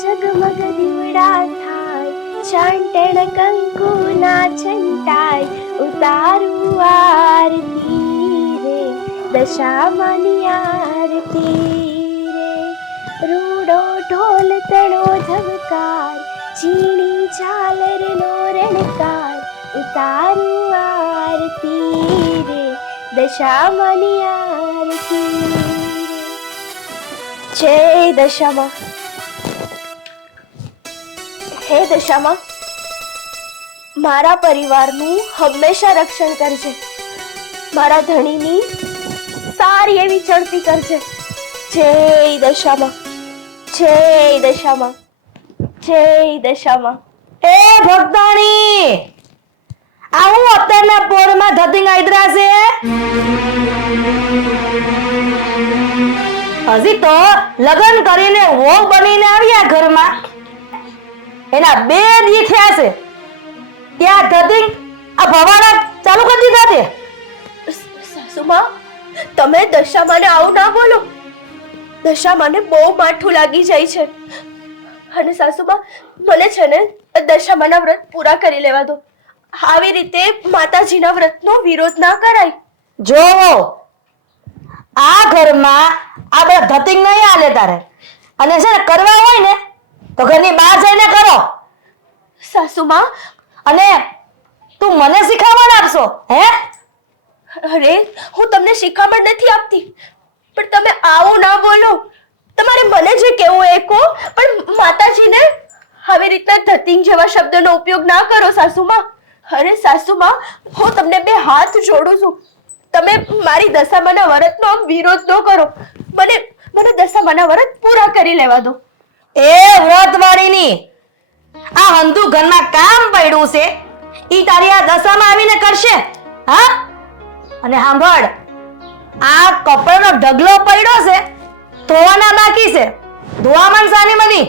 જગમગ દીવડા થાય, છાંટણ કંકુના છંટાય, ઉતારું આરતી રે દશામાની આરતી રે. રૂડો ઢોલ તણો ધબકાર, ઝીણી ઝાલરનો રણકાર, ઉતારું આરતી રે દશામાની આરતી રે. જય દશામાં. હે દશામાં, મારા પરિવારનું હંમેશા રક્ષણ કરજે. મારા ધણીની સારી એવી ચડતી કરજે. જય દશામાં, જય દશામાં, જય દશામાં. એ ભક્તાણી, આવું અત્યારના પોરમાં ધતિંગ આઈદરા છે. હજી તો લગ્ન કરીને વહુ બનીને આવ્યા ઘરમાં, એના 2 દી થયા છે, ત્યાં ધતિંગ આ ભવાડા ચાલુ કરી દીધા છે. સાસુમા, તમે દશામાને આવું ના બોલો. દશામાને બહુ માઠું લાગી જાય છે. અને સાસુમા, મને છે ને દશામાના વ્રત પૂરા કરી લેવા દો. આવી રીતે માતાજીના વ્રતનો વિરોધ ના કરાય. જો આ ઘરમાં આ બધા ધતિંગ નહીં આલે તારે, અને છે ને કરવા હોય ને તો ઘરની બહાર જઈને કરો. સાસુમા, અને તું મને શીખામણ આપશો હે? અરે, હું તમને શિખામણ નથી આપતી, પણ તમે આવું ના બોલો. તમારે મને જે કહેવું એ કહો, પણ માતાજીને આવી રીતના ધતિંગ જેવા શબ્દોનો ઉપયોગ ના કરો સાસુમા. અરે સાસુમા, હું તમને 2 હાથ જોડું છું. તમે મારી દશામાના વ્રતનો વિરોધ ન કરો. મને દશામાના વ્રત પૂરા કરી લેવા દો. એ વ્રત વાળીની આ હંધુ ઘરમાં કામ પડ્યું છે, ઈ તારી આ દશામાં આવીને કરશે? હા? અને સાંભળ, આ કપડાનો ઢગલો પડ્યો છે, ધોવાના બાકી છે, ધોવામાં સાની મની.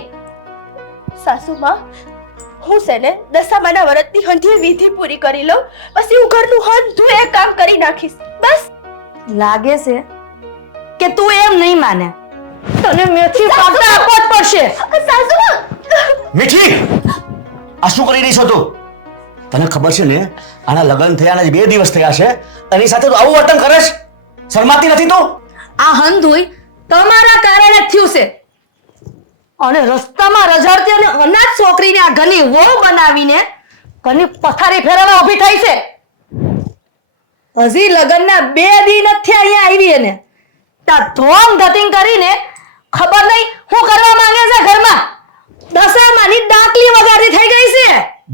સાસુમા, હું છે ને દશામાના વ્રતની હંધી વિધિ પૂરી કરી લઉં, પછી હું ઘરનું હંધું એ કામ કરી નાખીશ. બસ. લાગે છે કે તું એમ નહીં માને, તને મેથી પાતા આપવો જ પડશે. સાસુમા! મીઠી, આ શું કરી રહી છો તું? તને ખબર છે ને આના લગ્ન થયાના 2 દિવસ થયા છે, એની સાથે તું આવું વર્તન કરે છે? શરમાતી નથી તું? આ હંધુય તમારા કારણે થયું છે. અને રસ્તામાં રઝળતી અને અનાથ છોકરીને આ ઘરની વહુ બનાવીને ઘરની પથારી ફેરવવા ઊભી થઈ છે. હજી લગ્નના 2 દી નથી અહીંયા આવી, એને તા ધોમ ધતિંગ કરીને ખબર નહીં શું કરવા માંગે છે ઘરમાં. દશામાની ડાકલી વગાડતી થઈ ગઈ છે.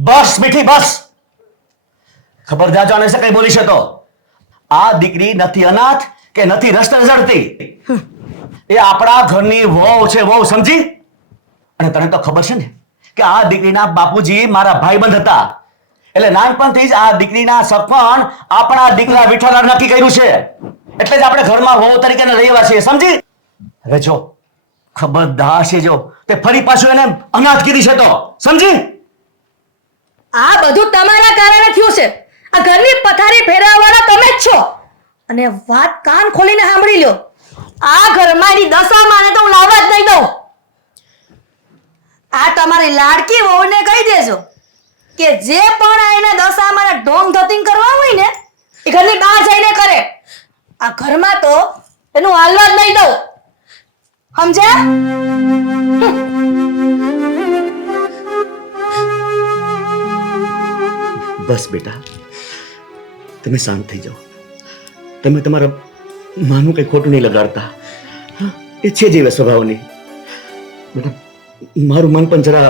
બસ મીઠી, બસ. ખબરદાર જાણે છે કઈ બોલી છે તો. આ દીકરી નથી અનાથ કે નથી રસ્તે રઝળતી, એ આપણા ઘરની વહુ છે, વહુ, સમજી? અને તને તો ખબર છે ને કે આ દીકરીના બાપુજી મારા ભાઈબંધ હતા, એટલે નાનપણથી જ આ દીકરીના સપન આપણા દીકરા વિઠ્ઠલના નક્કી કર્યું છે, એટલે જ આપણે ઘરમાં વહુ તરીકે રહેવા છીએ, સમજી? હવે જો ખબરદાર છે, જો તે ફરી પાછું એને અનાથ કીધી છે તો, સમજી? આ બધું તમારા કારણે થયું છે. આ ઘરની પથારી ફેરવવાવાળા તમે જ છો. અને વાત કાન ખોલીને સાંભળી લો, આ ઘરમાં એની દશામાને તો હું લાવવા જ નહીં દઉં. આ તમારી લાડકી વહુને કહી દેજો કે જે પણ આ એને દશામાને ઢોંગ ધતિંગ કરવા હોય ને એ ઘરની બહાર જઈને કરે. આ ઘરમાં તો એનું હાલવા જ નહીં દઉં, સમજ્યા? બસ બેટા, તમે શાંત થઈ જાઓ. તમે તમારા માનું કઈ ખોટું નહીં લગાડતા. હા, એ છે જેવા સ્વભાવની. બેટા, મારું મન પણ જરા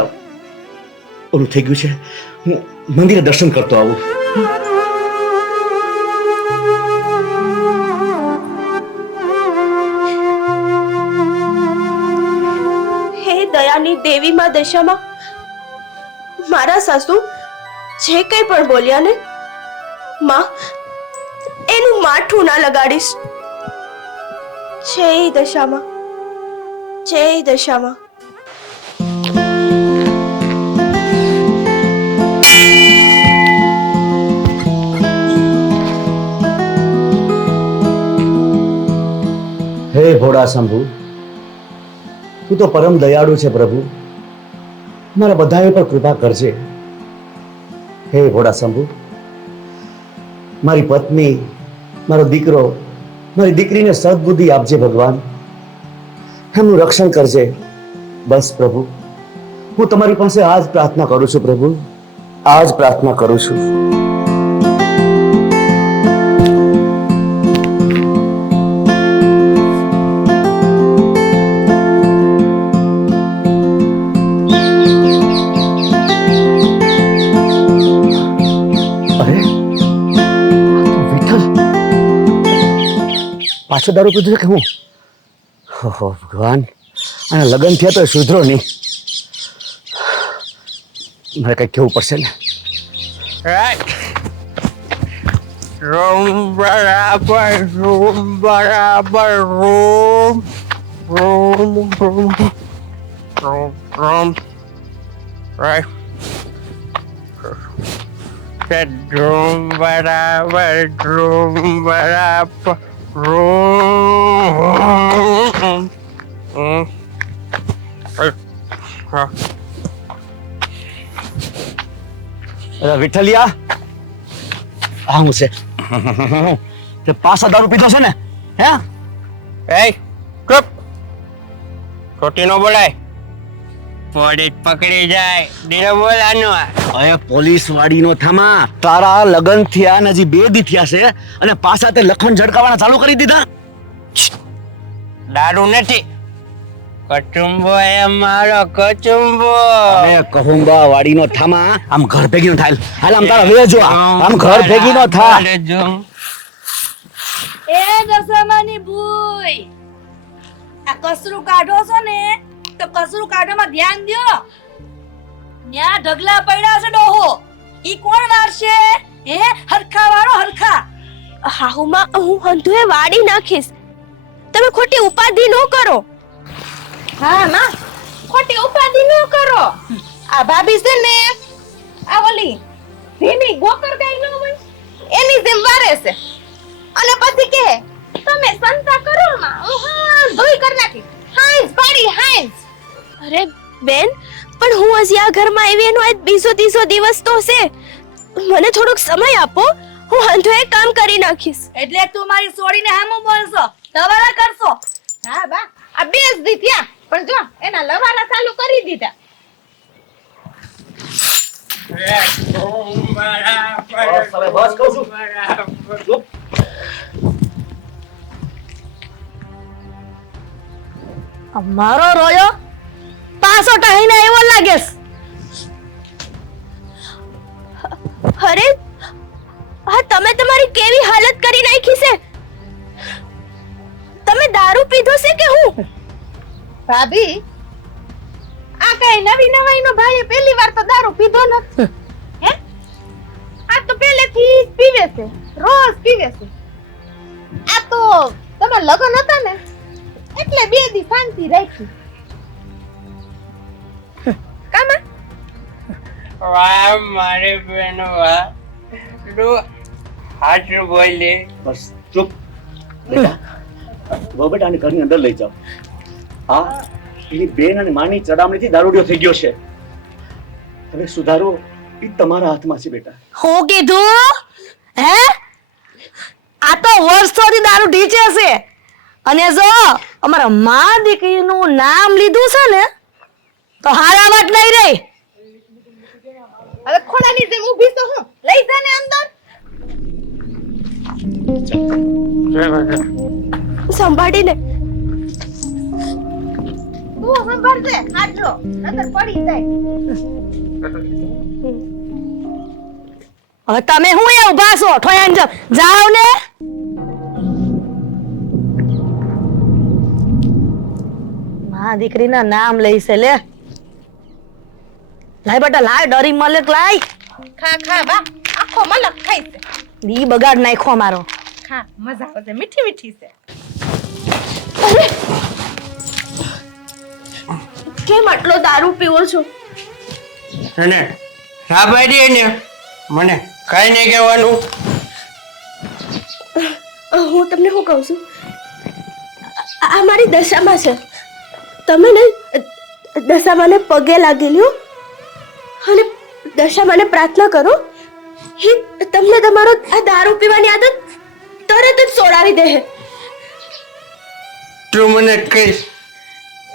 ઓલું થઈ ગયું છે. હું મંદિરે દર્શન કરતો આવું. હે દયાની દેવી માં દશામાં, મારા સાસુ જે કંઈ પણ બોલ્યા ને માં, એનું માઠું ના લગાડીશ. જય દશામાં, જય દશામાં. હે ભોળા શંભુ, તું તો પરમ દયાળુ છે પ્રભુ. મારા બધાએ પર કૃપા કરજે. હે ઘોડા શંભુ, મારી પત્ની, મારો દીકરો, મારી દીકરીને સદબુદ્ધિ આપજે ભગવાન. એમનું રક્ષણ કરજે. બસ પ્રભુ, હું તમારી પાસે આ જ પ્રાર્થના કરું છું પ્રભુ, આ જ પ્રાર્થના કરું છું. અરે, આ તો વિઠ્ઠલ પાછો દારૂ પીધું છે કે હું? ઓહો ભગવાન, આના લગ્ન થયા તો સુધરો નહીં. મારે કંઈક કહેવું પડશે ને. Room barabar, room barabar, room, right. Room barabar, room, અરે વિઠ્ઠલિયા, આ હું છે? તે પાછા દારૂ પીધો છે ને? હે? Hey, ચૂપ. ખોટી નો બોલાય. પોલીસ પકડી જાય. દીનો બોલાનો. અરે પોલીસ વાડીનો થામા, તારા લગ્ન થયા ને હજી 2 દી થયા છે અને પાછા તે લખણ ઝડકાવાના ચાલુ કરી દીધા. દારૂ નથી. કચુંબો એ મારો કચુંબો. અરે કહુંબા વાડીનો થામા, આમ ઘર ભેગી નો થાય. હાલ આમ તારા વેજો, આમ ઘર ભેગી નો થા. એ દશામાની ભૂઈ, આ કસરું કાઢો છો ને તો કસરું કાઢવામાં ધ્યાન દ્યો. ન્યા ઢગલા પડ્યા છે ડોહો, ઈ કોણ વારશે? હે, હરખા વાળો હરખા. હાહુમાં હું હંધુએ વાડી નાખીશ. તમે ખોટી ઉપાધિ ન કરો. હા માં, ખોટી ઉપાધિ ન કરો. આ ભાભી છે ને, આ ઓલી ભીની ગોકર ગાય ન હોય એની જેમ વારે છે અને પછી કે તમે સંતા કરો માં, હા ધોઈ કર નાખી. હાઈસ પાડી હાઈસ. અરે બેન, પણ હું હજી આ ઘરમાં આવી એનો આજ 200-300 દિવસ તો છે. મને થોડોક સમય આપો, હું હંધુએ કામ કરી નાખીશ. એટલે તું મારી છોડીને હામું બોલશો, લવારા કરશો? હા બા, આ 2 દી થયા પણ જો એના લવારા ચાલુ કરી દીધા. બસ કહું છું. મારો રોયો પાછો ટાહીને એવો લાગે. અરે હા, તમે તમારી કેવી હાલત કરી નાખી છે. તમે દારૂ પીધો છે કે હું? ભાભી, આ કઈ નવી નવાઈનો ભાઈએ પહેલી વાર તો દારૂ પીધો નથી. હે, આ તો પહેલેથી જ પીવે છે, રોજ પીવે છે. આ તો તમે લગન હતા ને એટલે 2 દી શાંતિ રાખી. કામા વાહ મારી બેન વાહ. તું હાચું બોલી. બસ ચૂપ બેટા. વો બેટા, આને ઘરની અંદર લઈ જાઓ. આ એની બેન અને માની ચડામણીથી દારૂડિયો થઈ ગયો છે. હવે સુધારો એ તમારા હાથમાં છે બેટા. હું કીધું? હે, આ તો વર્ષોથી દારૂ ઢીચે છે અને જો અમારા માં દીકરીનું નામ લીધું છે ને તો હારા વાત નહીં રહી. હવે ખોડાની જેમ ઊભી તો હું લઈ જા ને અંદર. સંભાળીને. તું સંભાળજે, હાજો નતર પડી જાય. હવે તમે હું એ ઊભા છો? ઠોયાન જાવ ને. માં દીકરીના નામ લઈ છે લે. લાય બેટા લાય, ડરી મલક લાય. ખા ખા બા, આખો મલક ખાઈ છે. દી બગાડ નાખો મારો. ખા, મજા આવશે, મીઠી મીઠી છે. અરે કેમ આટલો દારૂ પીવો છો? અને સાંભળી ને, મને કઈ નહીં કહેવાનું. હું તમને શું કહું છું, આ મારી દશામાં છે. તમે ને દશામાને પગે લાગેલ્યો અને દશામાને પ્રાર્થના કરો, એ તમને તમારો આ દારૂ પીવાની આદત તરત જ છોડાવી દે. તું મને કહીશ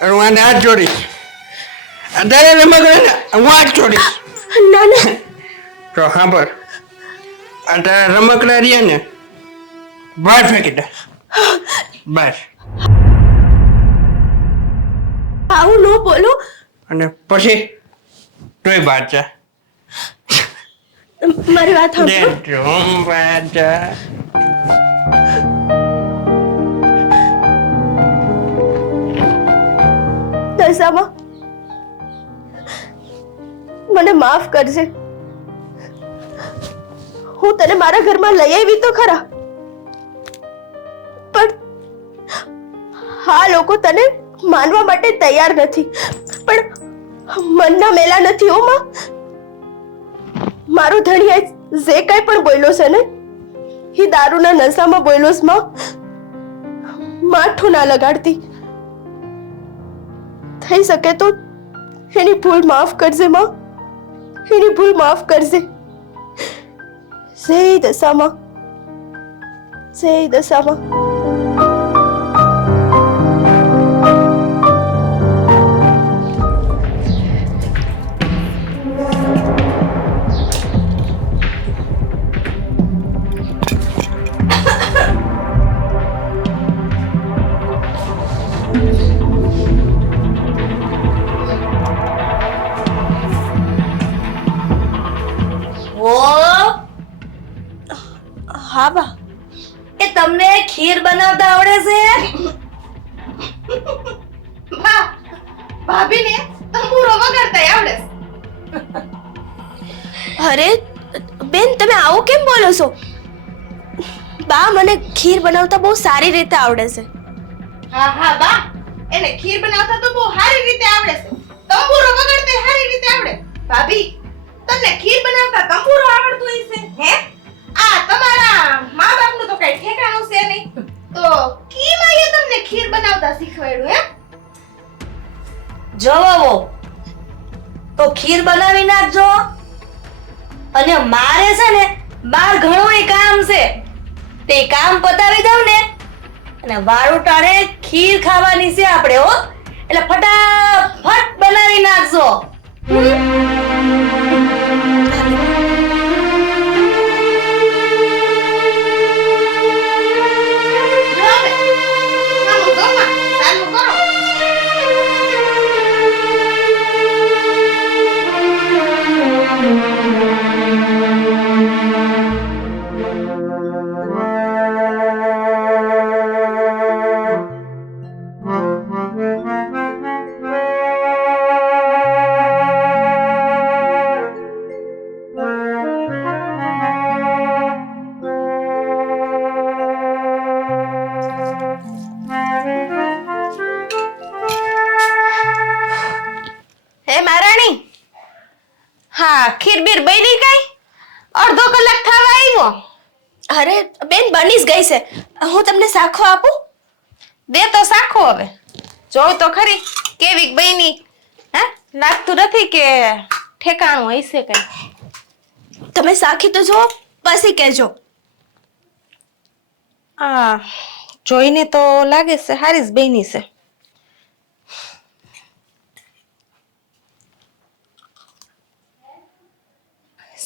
અને હું આને હાથ જોડીશ. અત્યારે રમકડાને હું હાથ જોડીશ. ના ના, તો સાંભળ, અત્યારે રમકડા રહ્યા ને બહાર ફેંકી દે. બસ. આવું ન બોલો. અને પછી તોય બહાર જા. મારી વાત સાંભળો. બેડરૂમ બહાર જા. દશામાં, મને માફ કરજે. હું તને મારા ઘરમાં લઈ આવી તો ખરા, પણ હા લોકો તને માનવા માટે તૈયાર નથી. પણ મનના મેલા નથી હો માં. મારો ધણી જે કઈ પણ બોલ્યો છે ને, એ દારૂના નશામાં બોલ્યો છે માં. માઠું ના લગાડતી. થઈ શકે તો એની ભૂલ માફ કરજે માં. એની ભૂલ માફ કરજે. જય દશામાં, જય દશામાં. ઓ હા બા. એ તમને ખીર બનાવતા આવડે છે? ભાભીને તંબુરો વગાડતા આવડે. અરે બેન, તમે આવું કેમ બોલો છો? બા, મને ખીર બનાવતા બહુ સારી રીતે આવડે છે. હા હા બા, એને ખીર બનાવતા તો બહુ સારી રીતે આવડે છે. તંબુરો વગાડતા સારી રીતે આવડે. ભાભી, તમને ખીર બનાવતા તંબુરો આવડતું હશે હે? આ તમારા મા બાપનું તો કઈ ઠેકાણું છે નહીં. તો કી માએ તમને ખીર બનાવતા શીખવાડ્યું હે? જોવો તો ખીર બનાવી નાખજો. અને મારે છે ને બાર ઘણું કામ છે, તે કામ પતાવી દઉં ને અને વાળું ટાણે ખીર ખાવાની છે આપણે હો. એટલે ફટાફટ બનાવી નાખજો. જો હવે, સામું જો માં, ચાલુ કરો. હે મહારાણી, હા ખીર બીર બની ગઈ? અડધો કલાક થવા આવ્યો. અરે બેન, બની જ ગઈ છે. હું તમને શાખો આપું? દે તો સાખો હવે, જોઉં તો ખરી કેવી બની. હે, લાગતું નથી કે ઠેકાણું હશે કઈ. તમે સાખી તો જુઓ, પછી કહેજો. આ જોઈને તો લાગે છે હારી જ બની છે.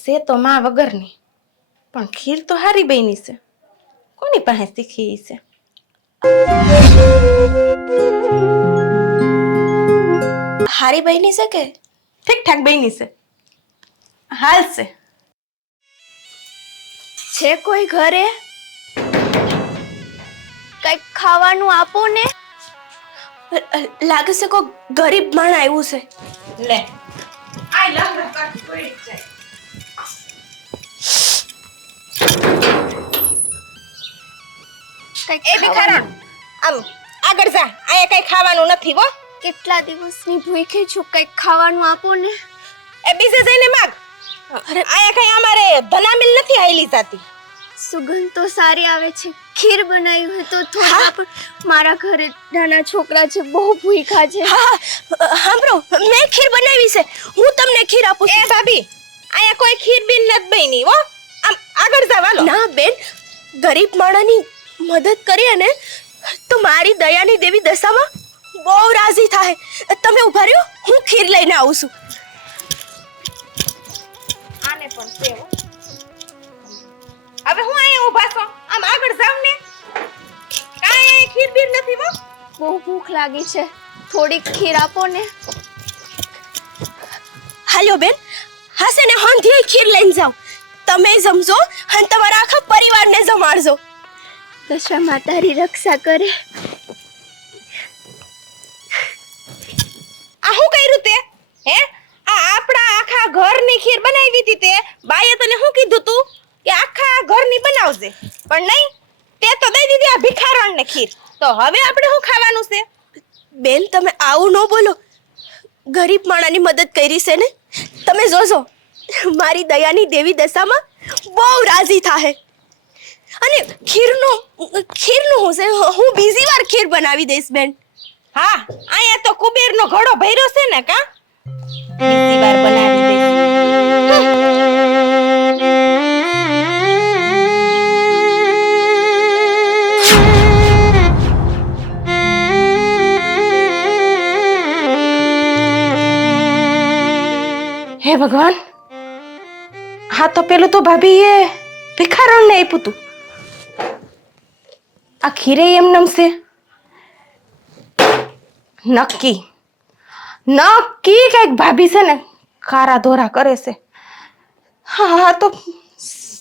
છે તો માં વગરની, પણ ખીર તો હારી બની છે. કોની પાસે શીખી છે? હારી બની છે કે ઠીક ઠાક બની છે, હાલ છે. છે કોઈ ઘરે? કઈક ખાવાનું આપો ને. લાગે છે કોઈ ગરીબ માણ આવ્યું છે. લે આઈ લંગર કરતી પડી જાય. કઈક એ ભિખારણ, આમ આગળ જા, અહીંયા કઈ ખાવાનું નથી હો. કેટલા દિવસની ભૂખી છું, કઈક ખાવાનું આપો ને. એ બીજે જઈને માગ. અરે અહીંયા કઈ અમારે ધનામિલ નથી હાઈલી જાતી. સુગંધ તો સારી આવે છે. ખીર બનાવી હોય તો થોડા પણ મારા ઘરે નાના છોકરા છે, બહુ ભૂખ્યા છે. હા સાંભળો, મેં ખીર બનાવી છે, હું તમને ખીર આપું છું. એ ભાભી, અહીંયા કોઈ ખીર બીન નથી બની હો. આમ આગળ જાવ હાલો. ના બેન, ગરીબ માણસની મદદ કરીએ ને તો મારી દયાની દેવી દશામાં બહુ રાજી થાય. તમે ઉભા રહ્યો, હું ખીર લઈને આવું છું. આને પણ સેવ. હવે હું અહીંયા ઊભા છો, આમ આગળ જાવ ને. કાંઈ અહીંયા ખીર બીર નથી હો. બહુ ભૂખ લાગી છે, થોડીક ખીર આપો ને. હાલ્યો બેન, હાસે ને હોંધી ખીર લઈને જાઓ. તમે જમજો અને તમારા આખા પરિવારને જમાડજો. દશા માતારી રક્ષા કરે. આ શું કર્યું તે? હે, આ આપણા આખા ઘરની ખીર બનાવી હતી તે બાઈએ તને શું કીધું તું કે આખા ઘરની બનાવજે, પણ નહીં, તે તો દઈ દીધી આ ભિખારણને ખીર. તો હવે આપણે શું ખાવાનું છે? બેન, તમે આવું ન બોલો. ગરીબ માણાની મદદ કરી છે ને, તમે જોજો મારી દયાની દેવી દશામાં બહુ રાજી થાય. અને ખીરનું હું છે, હું બીજી વાર ખીર બનાવી દઈશ બેન. હા, અહીંયા તો કુબેરનો ઘડો ભર્યો છે ને કા, બીજી વાર બનાવી દઈશ. હે ભગવાન, હા તો પેલું તો ભાભીએ ભિખારણને આપ્યું તું, આ ખીરે એમ નમશે. નક્કી કઈક ભાભી છે ને કારા ધોરા કરે છે. હા તો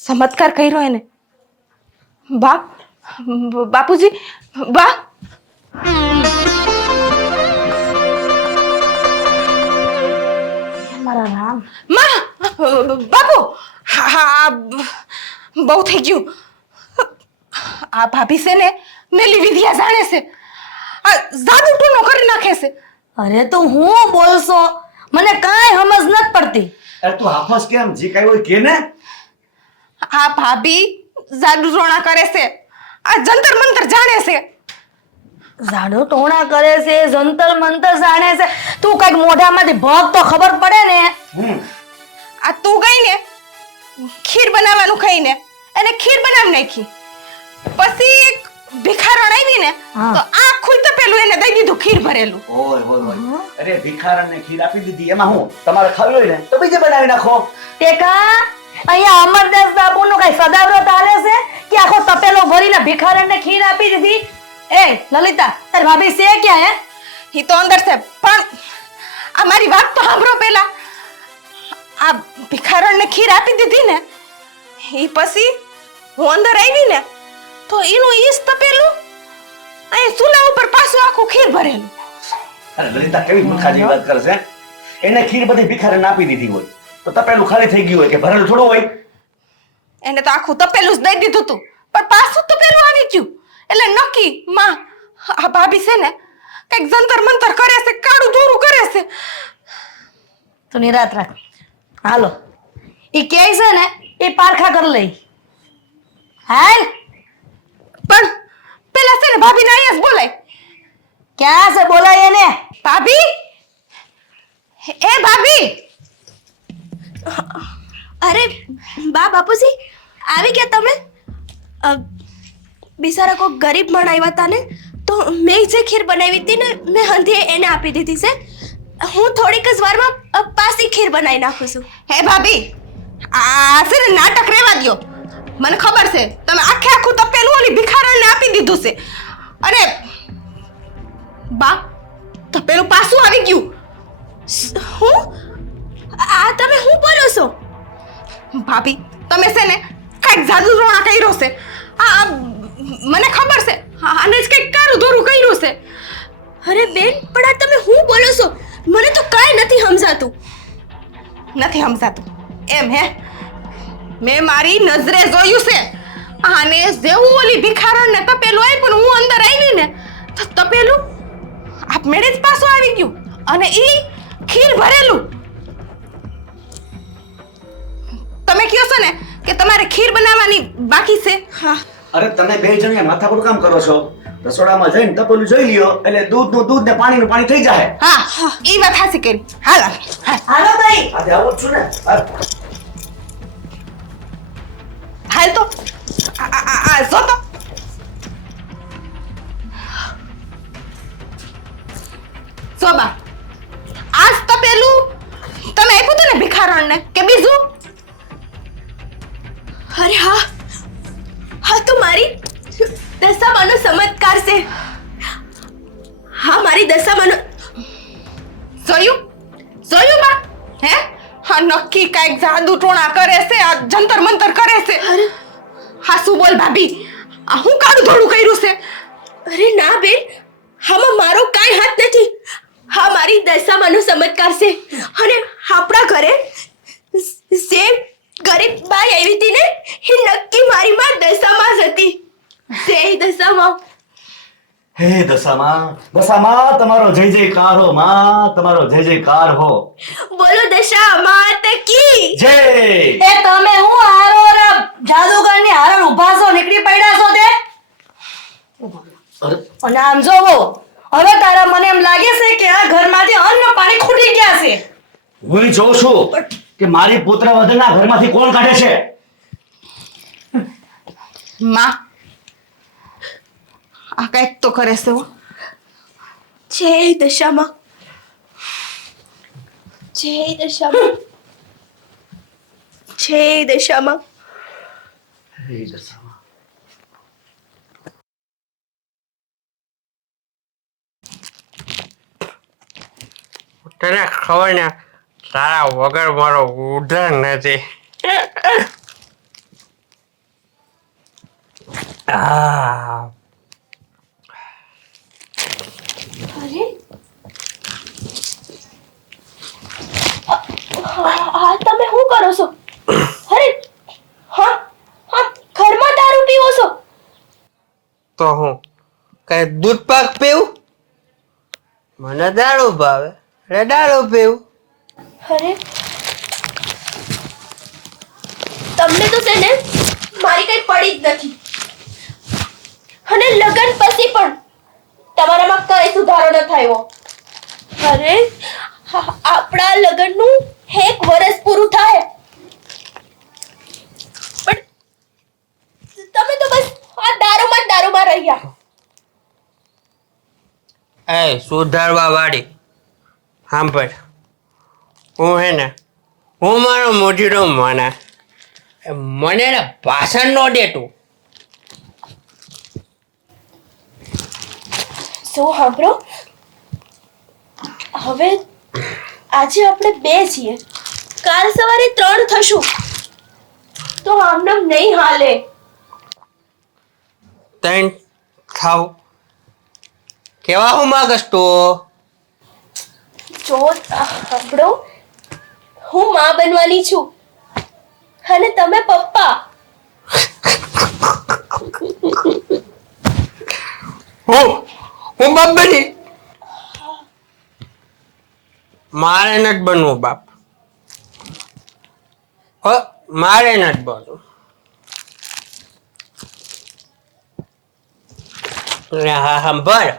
ચમત્કાર કર્યો એને. બાપુજી, બા. મારા રામ. માં, બાપુ, હા બહુ થઈ ગયું. આ ભાભી છે ને મેલી વિદ્યા જાણે છે, આ જાદુ ટૂનો કરી નાખે છે. અરે તો હું બોલશો, મને કાંઈ સમજ નથી પડતી. અરે તું હાફસ કેમ? જે કાંઈ હોય કે ને. આ ભાભી જાદુ ટોણા કરે છે, આ જંતર મંતર જાણે છે. ઝાડુ ટોણા કરે છે, જંતર મંતર જાણે છે. તું કઈક મોઢામાંથી ભગ તો ખબર પડે ને. આ તું ગઈ ને ખીર બનાવવાનું ખાઈને એને ખીર બનાવી નાખી, પછી એક ભિખારણ આવી ને હા. તો આખું તપેલું એને દઈ દીધું ખીર ભરેલું. ઓય. અરે ભિખારણને ખીર આપી દીધી, એમાં હું તમારે ખાવી હોય ને તો બીજે બનાવી નાખો. ટેકા, અહીંયા અમરદાસ બાપુનો કઈ સદાવ્રત હાલે છે કે આખો તપેલો ભરીને ભિખારણને ખીર આપી દીધી? એ લલિતા, તાર ભાભી છે ક્યાં હે? ઈ તો અંદર છે, પણ આ મારી વાત તો સાંભળો પેલા. આ ભિખારણને ખીર આપી દીધી ને, ઈ પછી હું અંદર આવી ને તો એનું ઈસ તપેલું અહીં ચૂલા ઉપર પાછું આખું ખીર ભરેલું. અરે લલિતા કેવી મૂર્ખા જેવી વાત કરે છે. એને ખીર બધી ભિખારણને આપી દીધી હોય તો તપેલું ખાલી થઈ ગયું હોય કે ભરેલું થોડું હોય? એને તો આખું તપેલું જ દઈ દીધું તું, પણ પાછું તપેલું આવી ગયું. એટલે નક્કી માં આ ભાભી છે ને કઈક જંતર મંતર કરે છે, કાળું ધોરું કરે છે. તો નિરાત રાખ. હાલો, ઈ કે છે ને એ પારખા કરી લઈ. હાલ, પણ પેલા છે ને ભાભીને અહીંયા જ બોલાય. ક્યાં છે બોલાય એને? ભાભી, એ ભાભી. અરે બા, બાપુજી આવી ગયા તમે? બિચારા કોઈ ગરીબ માણ આવ્યા હતા ને, તો મેં જે ખીર બનાવી હતી ને મેં હંધીએ એને આપી દીધી છે. હું થોડીક જ વારમાં પાછી ખીર બનાવી નાખું છું. હે ભાભી, આ છે ને નાટક રહેવા દ્યો. મને ખબર છે તમે આખે આખું તપેલું ઓલી ભિખારણને આપી દીધું છે. અને બા, તપેલું પાછું આવી ગયું. હું આ તમે શું બોલો છો? ભાભી, તમે છે ને કઈક જાદુ રોણા કર્યો છે. આ મને ખબર છે, આને જ કઈક કાળું ધોરું કર્યું છે. અરે બેન, પણ આ તમે શું બોલો છો? મને તો કાંઈ નથી સમજાતું. નથી સમજાતું એમ? હે, મેં મારી નજરે જોયું છે. આને જેવું ઓલી ભિખારણને તપેલું આપ્યું ને હું અંદર આવી ને તો તપેલું આપમેળે જ પાછું આવી ગયું અને ઈ ખીર ભરેલું. તમે કહો છો ને કે તમારે ખીર બનાવવાની બાકી છે? હા અરે તમે બે જણ માથાકૂટ કામ કરો છો? રસોડામાં જઈને તપેલું જોઈ લ્યો એટલે દૂધનું દૂધ ને પાણીનું પાણી થઈ જાય. હા ઈ વાત હાસી કરી. હાલ હાલો ભાઈ. આજે આવો જ છું ને. હાલ તો જો તો સોબા આજ તો પેલું તમે આપ્યું હતું ને ભિખારણને કે બીજું? અરે હા હા તો મારી દશામાનો ચમત્કાર છે. હા મારી દશામાનો જોયું બા? હે હા નક્કી કાંઈક જાદુ ટોણા કરે છે, આ જંતર મંતર કરે છે. અરે હા શું બોલ ભાભી, આ હું કાળું ધોળું કર્યું છે? અરે ના બેન, આમાં મારો કાંઈ હાથ નથી. હા મારી દશામાનો ચમત્કાર છે. અને આપણા ઘરે જે ગરીબ બાઈ આવી હતી ને એ નક્કી મારી માં દશામાં જ હતી. જય દશામાં. હે દશામાં તમારો જય જયકાર હો માં, તમારો જય જયકાર હો. બોલો દશા માત કી જય. એ તમે હું હારો જાદુગરની હારો ઊભા છો, નીકળી પડ્યા છો તે? અરે અને આમ જોવો, હવે તારા મને એમ લાગે છે કે આ ઘરમાંથી અન્ન પાણી ખૂટી ગયા છે. હું જોઉં છું કે મારી પુત્ર વધના ઘરમાંથી કોણ કાઢે છે. માં આ કાંઈક તો કરે છે હો. જય દશામાં. જય દશામાં. જય દશામાં. હે દશામાં. તને ખબર ને તારા વગર મારો ઉધાર નથી. અરે હા તમે શું કરો છો? અરે હા હા ઘરમાં દારૂ પીવો છો? તો હું કઈ દૂધ પાક પીવું? મને દારૂ ભાવે એટલે દારૂ પીવું. અરે તમને તો છે ને મારી કઈ પડી જ નથી. અને લગન પછી પણ તમારામાં કઈ સુધારો ન થયો. અરે આપણા લગનનું 1 વર્ષ પૂરું થાય પણ તમે તો બસ આ દારૂમાં રહ્યા. એ સુધારવા વાળી સાંભળ, હું હે ને હું મારો મોઢીનો માના, મને ને ભાષણ નો દે તું. શું સાંભળો, હવે આજે આપણે 2 છીએ, કાલ સવારે 3 થશું તો આમનામ નહીં હાલે. તૈન ખાવ કેવા હું માગસ તો? જો સાંભળો, હું માં બનવાની છું અને તમે પપ્પા. હું બાપ બની? મારે નથી બનવું બાપ. મારે નથી બનવું. હા સાંભળ,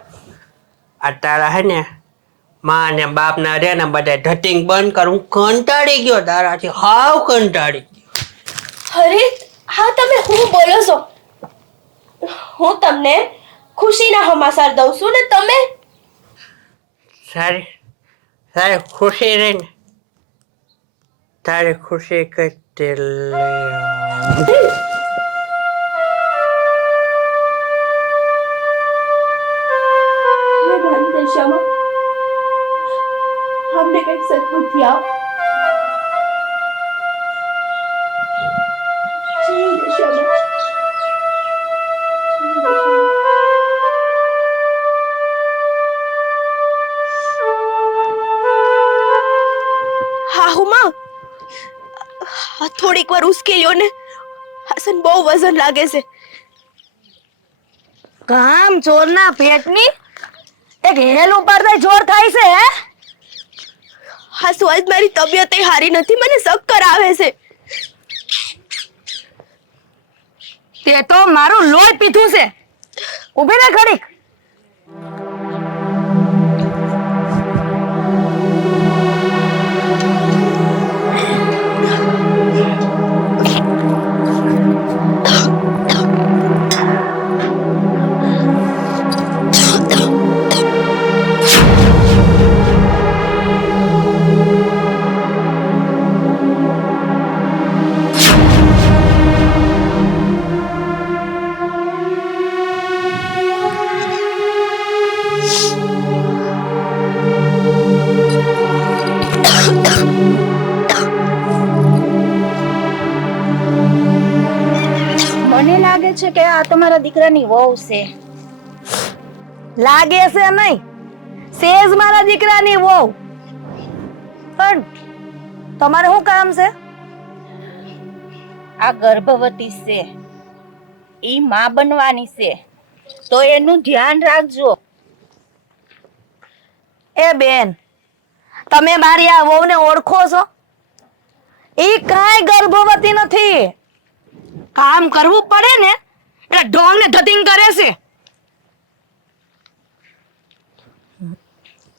આ તારા હે ને માં ને બાપ ના રે ને બધા ધટિંગ બંધ કર. હું કંટાળી ગયો તારાથી, હાવ કંટાળી ગયો. અરે હા તમે હું બોલો છો? હું તમને ખુશીના સમાચાર દઉં છું ને તમે સારી સારી ખુશી રહી ને, તારી ખુશી કરતે લે. હે મારી દશામાં, અમને કઈક સદબુદ્ધિ આપ. જય દશામાં. હા હુમા, થોડીક વાર ઉશ્કેલ્યો ને. હસન બહુ વજન લાગે છે. કામ ચોરના પેટની એક હેલ ઉપર જોર થાય છે. હે હા આજ મારી તબિયત હારી નથી, મને ચક્કર આવે છે. તે તો મારું લોહી પીધું છે. ઊભી રહે ઘડીક. મને લાગે છે કે આ તમારા દીકરાની વહુ છે. લાગે છે નહીં, સેજ મારા દીકરાની વહુ. પણ તમારે શું કામ છે? આ ગર્ભવતી છે, ઈ માં બનવાની છે, તો એનું ધ્યાન રાખજો. એ બેન, તમે મારી આ વહુને ઓળખો છો? ઈ કાંઈ ગર્ભવતી નથી. કામ કરવું પડે ને એટલે ઢોંગ ને ધતિંગ કરે છે.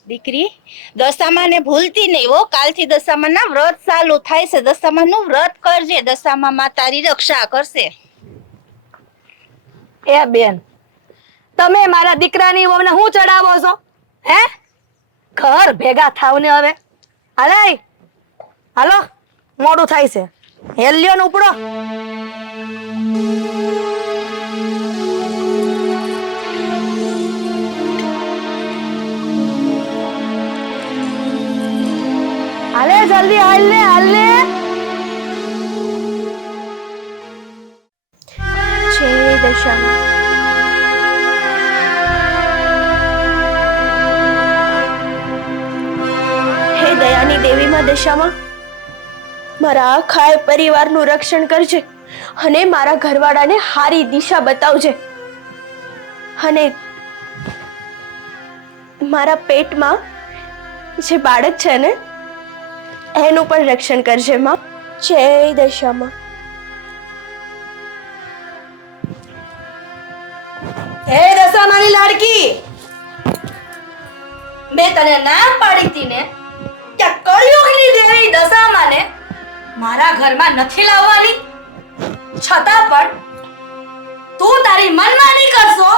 દીકરી, દશામાં ને ભૂલતી નહીં હો. કાલથી દશામાં ના વ્રત ચાલુ થાય છે. દશામાં નું વ્રત કરજે, દશામાં માં તારી રક્ષા કરશે. એ બેન, તમે મારા દીકરાની વહુને શું ચડાવો છો? હે, ઘર ભેગા થાવ ને હવે. હાલે, હાલો, મોડું થાય છે. હેલ્યો ને ઉપડો. હાલે જલ્દી, હાલે હાલે. જય દશામાં. હે દયાની દેવી માં દશામાં, મારા આખા પરિવારનું રક્ષણ કરજે અને મારા ઘરવાળાને હારી દિશા બતાવજે. અને મારા પેટમાં જે બાળક છે ને એનું પણ રક્ષણ કરજે માં. જય દશામાં. હે દશામાની લાડકી, મેં તને નામ પાડી હતી ને કે કળિયુગની દેવી દશામાને મારા ઘરમાં નથી લાવવાની, છતાં પણ તું તારી મનમાની કરશો.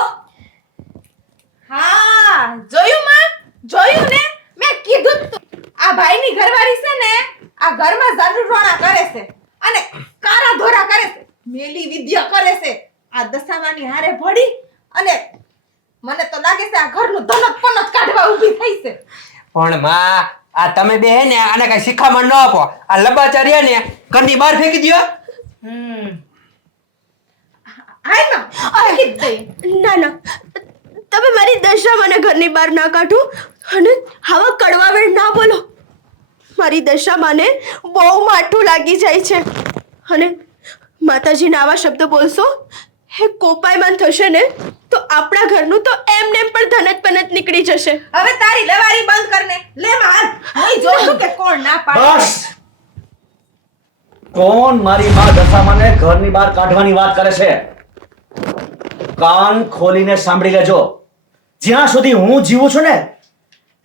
હા, જોયું માં? જોયું ને? મેં કીધું જ તું. આ ભાઈની ઘરવાળી છે ને, આ ઘરમાં ઝાડુરોણા કરે છે અને કારા ધોરા કરે છે, મેલી વિદ્યા કરે છે. આ દશામાની હારે ભળી અને મને તો લાગે છે આ ઘરનું ધનક પનક કાઢવા ઊભી થઈ છે. પણ માં, આ તમે બે હે ને આને કઈ શિખામણ ન આપો. આ લબાચર્યા ને ઘરની બહાર ફેંકી દ્યો. હાય ના, ફેંકી જ દઈ. ના ના, તમે મારી દશામાં ને ઘરની બહાર ના કાઢો અને આવા કડવા વેળ ના બોલો. મારી દશામાં ને બહુ માઠું લાગી જાય છે અને માતાજીને આવા શબ્દ બોલશો હે કોપાયમાન થશે ને તો આપણા ઘરનું તો એમને એમ પણ ધનત પનત નીકળી જશે. હવે તારી લવારી બંધ કરને. લે માં, હું જોઉં કે કોણ ના પાડે. બસ. કોણ મારી માં દશામાને ઘરની બહાર કાઢવાની વાત કરે છે? કાન ખોલીને સાંભળી લેજો. જ્યાં સુધી હું જીવું છું ને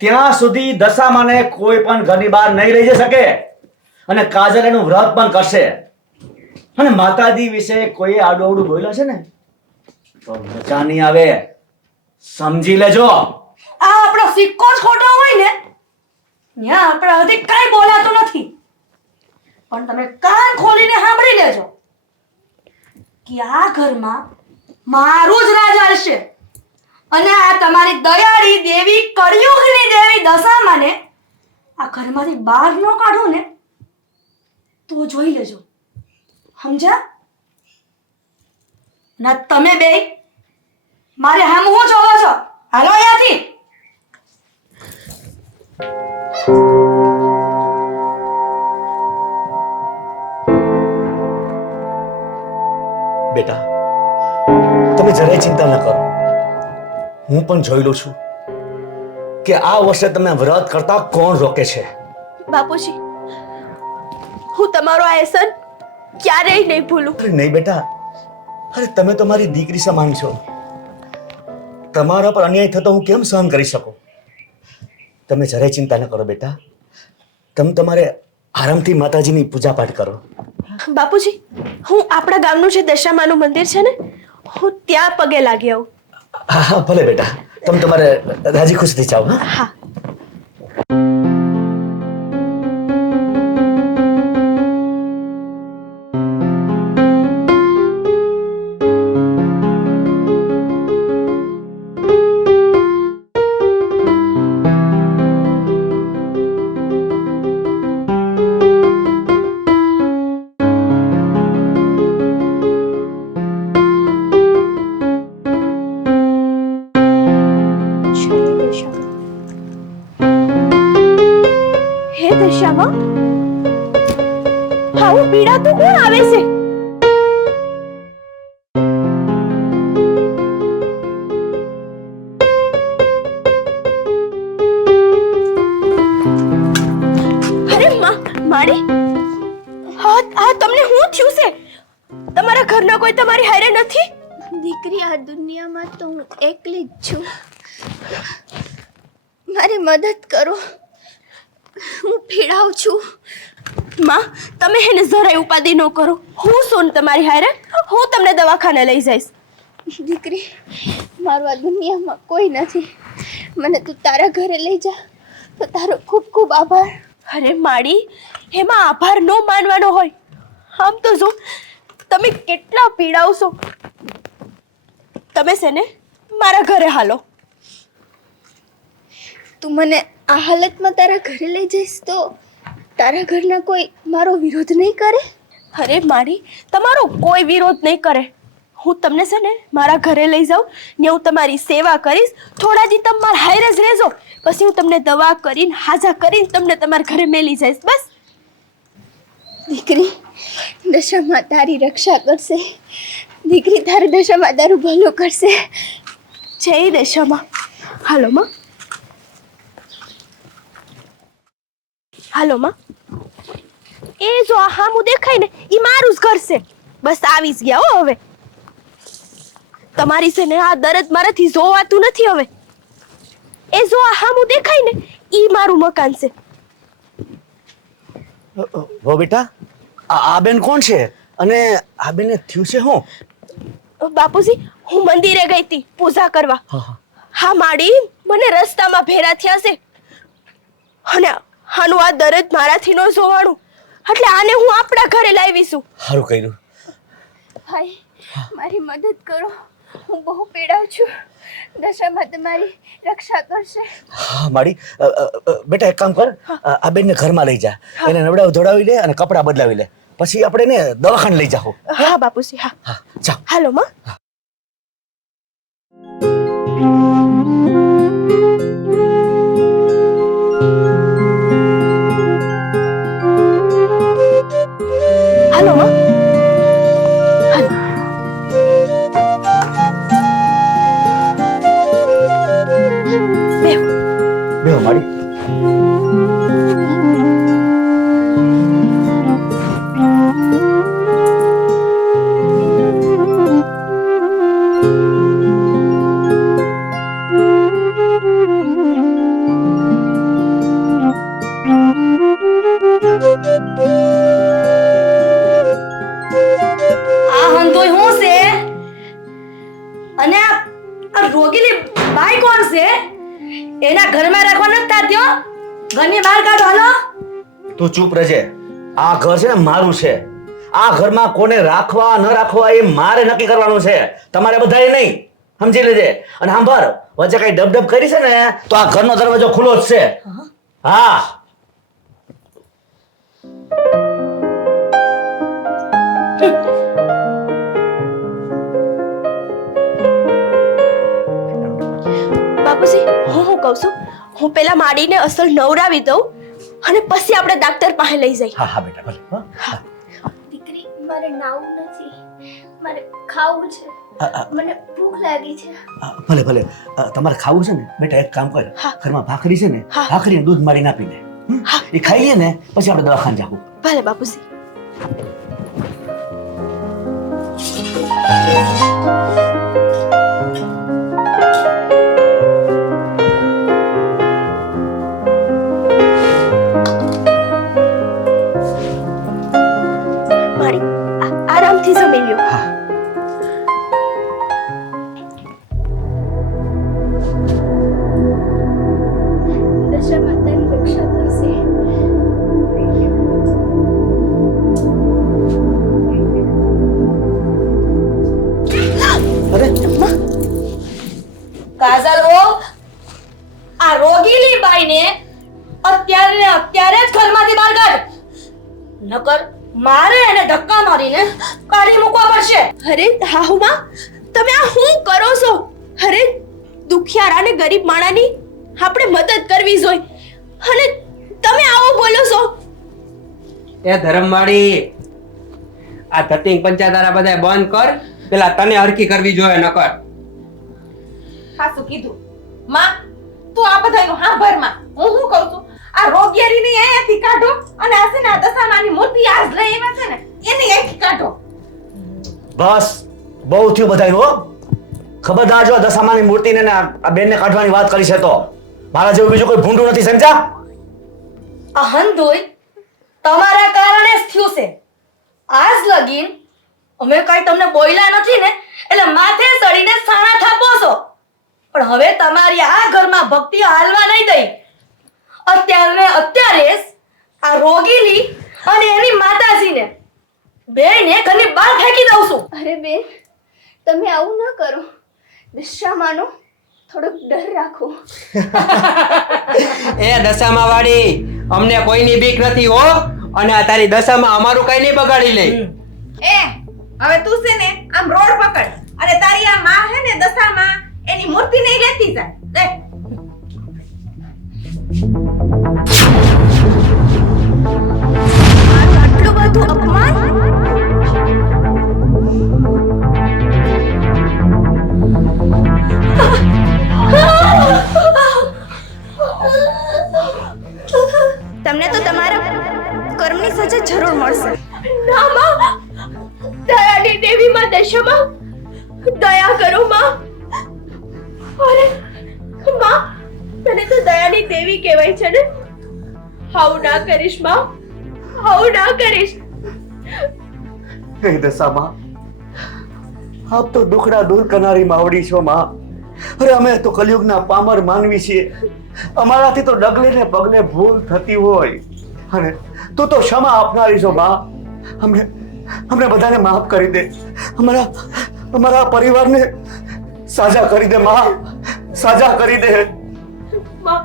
ત્યાં સુધી દશામાને કોઈ પણ ઘરની બહાર નહીં લઈ જઈ શકે અને કાજલ એનું વ્રત પણ કરશે. અને માતાજી વિશે કોઈ આડું અવડું બોલ્યા છે ને તો મજા નહીં આવે, સમજી લેજો. આ આપણો સિક્કો જ ખોટો હોય ને ત્યાં આપણા હજી કાંઈ બોલાતું નથી. પણ તમે કાન ખોલીને સાંભળી લેજો કે આ ઘરમાં મારું જ રાજ હાલશે અને આ તમારી દયાળી દેવી કળિયુગની દેવી દશામાને આ ઘરમાંથી બહાર ન કાઢો ને તો જોઈ લેજો. સમજ્યા? ના તમે બે મારે હામ હું જોવો છો? હાલો અહીંયાથી. બેટા, તમે જરાય ચિંતા ન કરો. હું પણ જોઈ લઉં છું કે આ વર્ષે તમે વ્રત કરતા કોણ રોકે છે. બાપુજી, હું તમારો આ એહસાન ક્યારેય નહીં ભૂલું. અરે નહીં બેટા, અરે તમે તો મારી દીકરી સમાન છો. તમારા પર અન્યાય થતો હું કેમ સહન કરી શકું? તમે જરાય ચિંતા ન કરો બેટા. તમે તમારે આરામથી માતાજીની પૂજા પાઠ કરો. બાપુજી, હું આપણા ગામનું જે દશામાનું મંદિર છે ને, હું ત્યાં પગે લાગી આવું. હા હા ભલે બેટા, તમે તમારે રાજી ખુશીથી જાઓ. હા હા. હે દશામાં, આવું પીડાતું કોણ આવે છે? અરે માડી, હા તમને શું થયું છે? તમારા ઘરના કોઈ તમારી હારે નથી? દીકરી, આ દુનિયામાં તો હું એકલી જ છું. મારી મદદ કરો, હું પીડાઉં છું. માં, તમે એને જરાય ઉપાધિ ન કરો. હું શું તમારી હારે? હું તમને દવાખાને લઈ જઈશ. દીકરી, મારું આ દુનિયામાં કોઈ નથી. મને તું તારા ઘરે લઈ જા તો તારો ખૂબ ખૂબ આભાર. અરે માડી, એમાં આભાર ન માનવાનો હોય. આમ તો જો તમે કેટલા પીડાવશો. તમે છે ને મારા ઘરે હાલો. તું મને આ હાલતમાં તારા ઘરે લઈ જઈશ તો તારા ઘરના કોઈ મારો વિરોધ નહીં કરે? અરે માડી, તમારો કોઈ વિરોધ નહીં કરે. હું તમને છે ને મારા ઘરે લઈ જાઉં ને હું તમારી સેવા કરીશ. થોડા દી તમે મારા હારે જ રહેજો. પછી હું તમને દવા કરીને હાજા કરીને તમને તમારા ઘરે મેલી જઈશ. બસ દીકરી, દશામાં તારી રક્ષા કરશે. દીકરી, તારી દશામાં તારું ભલું કરશે. જય દશામાં. હાલો માં, હાલો માં. એ જો આ હામું દેખાય ને, ઈ મારું જ ઘર છે. બસ આવી જ ગયા હો. હવે તમારી છે ને આ દર્દ મારાથી જોવાતું નથી. હવે એ જો આ હામું દેખાય ને, ઈ મારું મકાન છે. હો બેટા, આ બેન કોણ છે અને આ બેનને થયું છે શું? બાપુજી, હું મંદિરે ગઈ હતી પૂજા કરવા. હા માડી, મને રસ્તામાં ભેરા થયા છે અને આનું આ દર્દ મારાથી ન જોવાનું, એટલે આને હું આપણા ઘરે લાવીશું. સારું કર્યું. ભાઈ, મારી મદદ કરો, હું બહુ પીડાઉં છું. દશામાં તમારી રક્ષા કરશે. હા માડી, બેટા એક કામ કર, આ બેનને ઘરમાં લઈ જા. એને નવડાવ ધોડાવી લે અને કપડાં બદલાવી લે. પછી આપણે ને દવાખાને લઈ જાઓ. હા બાપુજી, હા. હા જાઓ. હાલો માં. હાલો માં. હાલો. બેહો. બેહો માડી. આ હંધોય હું છે અને આ રોગીલી બાઈ કોણ છે? એના ઘરમાં રાખવા નથી થાત્યો. ઘરની બહાર કાઢો. હાલો. તું ચૂપ રહેજે. આ ઘર છે ને મારું છે. આ ઘરમાં કોને રાખવા ન રાખવા એ મારે નક્કી કરવાનું છે, તમારે બધાએ નહીં. સમજી લેજે. અને સાંભળ, વચ્ચે કઈ ડબડબ કરી છે ને તો આ ઘરનો દરવાજો ખુલ્લો જ છે. હા. બાપુજી, હું કહું છું, હું પેલા માડીને અસલ નવરાવી દઉં અને પછી આપણે ડાક્ટર પાસે લઈ જઈએ. હા હા બેટા ભલે. હા. દીકરી, મારે નાવું નથી, મારે ખાવું છે. મને ભૂખ લાગી છે. ભલે ભલે. તમારે ખાવું છે ને બેટા, એક કામ કર, ઘરમાં ભાખરી છે ને, ભાખરી દૂધ મારી નાપી દે. એ ખાઈ લે ને પછી આપણે દવાખાને જાવું. ભલે બાપુજી. મારી આરામથી જમી લ્યો. દશા માતાની રક્ષા કરશે. અરે કાજલ વો આ રોગીલી બાઈને અત્યારે ને અત્યારે જ ઘરમાંથી બહાર કાઢ, નકર મારે એને ધક્કા મારીને કાઢી મૂકવા પડશે. અરે હાહુમાં, તમે આ શું કરો છો? અરે દુખિયારા અને ગરીબ માણાની આપણે મદદ કરવી જોઈએ અને તમે આવો બોલો છો. એ ધરમવાળી, આ ધતિંગ પંચાયત બધા બંધ કર, પેલા તને હરખી કરવી જોઈએ નકર. સાસુ કીધું. માં, તું આ બધાયનું સાંભળ માં. હું શું કહું છું, આ રોગિયારીને અહીંયાથી કાઢો અને આ છે ને આ દશામાની મૂર્તિ આજ લઈ આવ્યા છે ને એની અહીંથી કાઢો. બસ બહુ થયું બધાયનું હો. ખબરદાર જો દશામાની મૂર્તિને ને આ બેનને કાઢવાની વાત કરી છે તો મારા જેવું બીજું કોઈ ભૂંડું નથી, સમજા? આ હંધોય તમારા કારણે જ થયું છે. આજ લગીન અમે કઈ તમને બોલ્યા નથી ને એટલે માથે સડીને સાણા થાપો છો, પણ હવે તમારી આ ઘરમાં ભક્તિ હાલવા નહીં દઈ. અત્યારે જ આ રોગીલી અને એની માતાજીને બેને ઘરની બહાર ફેંકી દઉં છું. અરે બેન, તમે આવું ન કરો. દશામાનો થોડોક ડર રાખો. એ દશામાં વાળી, અમને કોઈની બીક નથી હો, અને આ તારી દશામાં અમારું કઈ નહીં બગાડી લે. એ હવે તું છે ને આમ રોડ પકડ અને તારી આ માં હે ને દશામાં એની મૂર્તિ નહીં લેતી જાય. લે. મારું આટલું બધું અપમાન. તમને તો તમારા કર્મની સજા જરૂર મળશે. ના માં, દયાની દેવી માં દશામાં દયા કરો માં. અરે માં, તને તો દયાની દેવી કહેવાય છે ને. હાઉ ના કરીશ માં, હાઉ ના કરીશ. હે દશામાં, આપ તો દુખડા દૂર કરનારી માવડી છો માં. અરે અમે તો કલયુગના પામર માનવી છીએ. અમારાથી તો ડગલે ને પગલે ભૂલ થતી હોય અને તું તો ક્ષમા આપનારી છો માં. અમને બધાને માફ કરી દે. અમારા પરિવારને સાજા કરી દે માં, સાજા કરી દે. માં,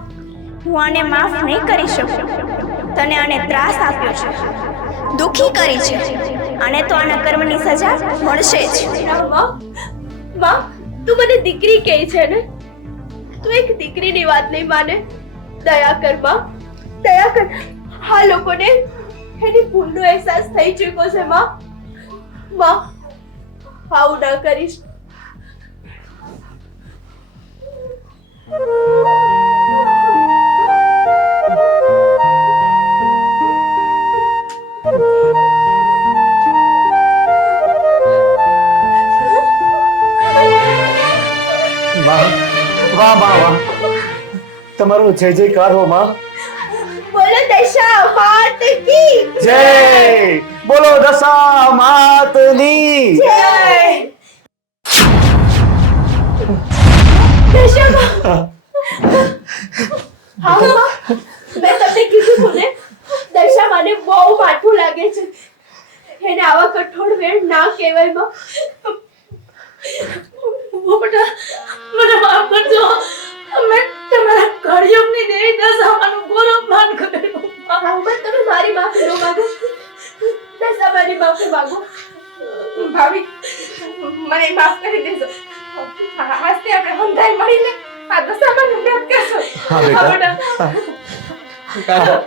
હું આને માફ નહીં કરી શકું. તને આને ત્રાસ આપ્યો છે, દુખી કરી છે, આને તો આના કર્મની સજા મળશે જ. માં, તું મને દીકરી કહે છે ને, તું એક દીકરીની વાત નહીં માને. દયા કર માં, દયા કર. આ લોકોને એની ભૂલનો અહેસાસ થઈ ચૂક્યો છે માં. માં, આવું ના કરીશ. વાહ વાહ વાહ, તમારો જય જયકાર હો માં. બોલો દશા માત કી જય. બોલો દશા માતની જય. દશા માં, હા માં, મેં તમને કીધું હતું ને, દશા માને બહુ માઠું લાગે છે. એને આવા કઠોળ વેણ ના કહેવાય માં. મને માફ કરજો. મેં તમારા કળયુગની દેવી દશામાનું ઘોર અપમાન કર્યું. હાઉમાં તમે મારી માફી ન માંગો, દશામાની માફી માંગો. ભાભી, મને માફ કરી દેજો. આજથી આપણે હંધાઈ મળીને આ દશામાનું વ્રત કરશું. હા બેટા. કાકા,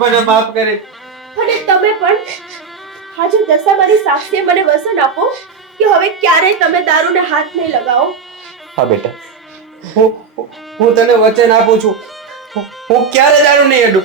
મને માફ કરે. અને તમે પણ આજે દશામાની સાક્ષીએ મને વચન આપો કે હવે ક્યારેય તમે દારૂને હાથ નહીં લગાવો. હા બેટા. હું તને વચન આપું છું, હું ક્યારે દારૂ નહીં અડું.